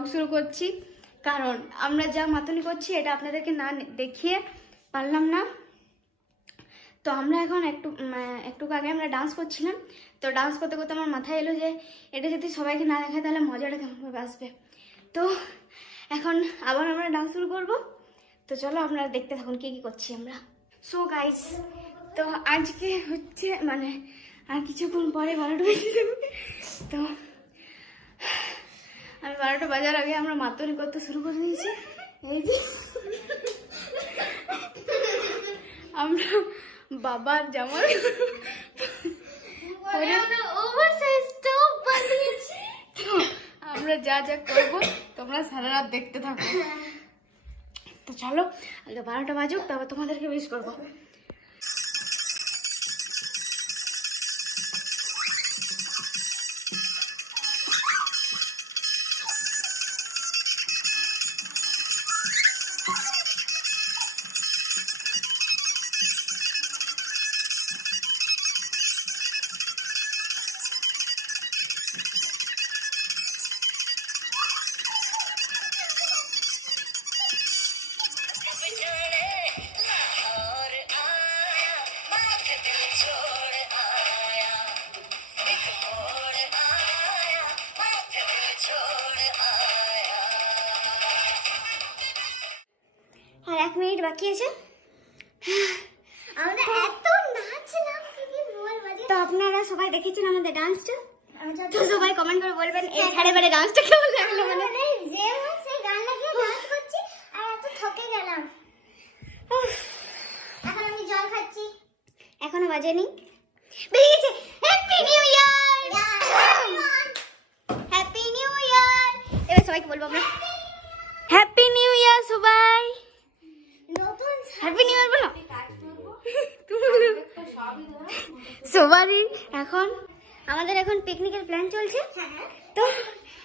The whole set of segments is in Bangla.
ব্লগ শুরু করছি, কারণ আমরা যা মাতনি করছি এটা আপনাদেরকে না দেখিয়ে পারলাম না। তো আমরা এখন একটু আগে আমরা ডান্স করছিলাম। তো ডান্স করতে করতে আমার মাথায় এলো যে এটা যদি সবাইকে না দেখায় তাহলে মজাটা কেমনভাবে আসবে। তো এখন আবার আমরা ডান্স শুরু করবো। তো চলো আপনারা দেখতে থাকুন কি কি করছি আমরা। সো গাইস, তো আজকে হচ্ছে আর কিছুক্ষণ পরে 12টা বেজে যাবে। তো আমি 12টা বাজার আগে আমরা মাতনি করতে শুরু করে দিয়েছি। এই যে আমরা বাবার জামা আমরা যা যা করবো তোমরা সারা রাত দেখতে থাকো। তো চলো আগে 12টা বাজুক, তারপর তোমাদেরকে উইশ করবো। আর 1 মিনিট বাকি আছে। আমরা এত নাচলাম কি বলবো। তো আপনারা সবাই দেখেছেন আমাদের ডান্সটা, তো সবাই কমেন্ট করে বলবেন এই ধারে বারে ডান্সটা কেমন লাগলো। যে সেই গান লাগিয়ে ডান্স করছি আর এত থকে গেলাম। এখন আমি জল খাচ্ছি, এখনো বাজেনি, বেরিয়ে গেছে। Happy new year, happy new year. এবার সবাইকে বলবো আমরা হ্যাপি নিউ ইয়ার। সবাই হ্যাপি নিউ ইয়ার বলো। সবারই আমাদের এখন পিকনিকের প্ল্যান চলছে। তো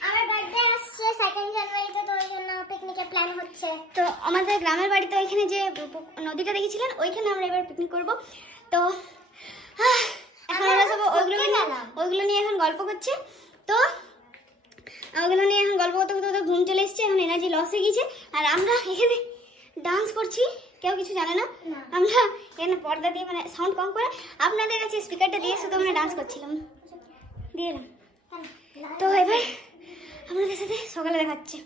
আমার বার্থডে আসছে 2nd জানুয়ারিতে, তো ওই জন্য পিকনিকের প্ল্যান হচ্ছে। তো আমাদের গ্রামের বাড়িতে ওইখানে যে নদীটা দেখেছিলেন ওইখানে আমরা এবার পিকনিক করব। তো এখন আমরা সব ওইগুলো নিয়ে এখন গল্প করছে। তো ওইগুলো নিয়ে এখন গল্প করতে করতে ঘুম চলে এসছে, এখন এনার্জি লস হয়ে গেছে। আর আমরা এখানে ডান্স করছি, কেউ কিছু জানে না। আমরা এখানে পর্দা দিয়ে সাউন্ড কম করে আপনাদের কাছে স্পিকারটা দিয়ে শুধু আমরা ডান্স করছিলাম, দিয়ে এলাম। তো এবার আপনাদের সাথে সকালে দেখাচ্ছি।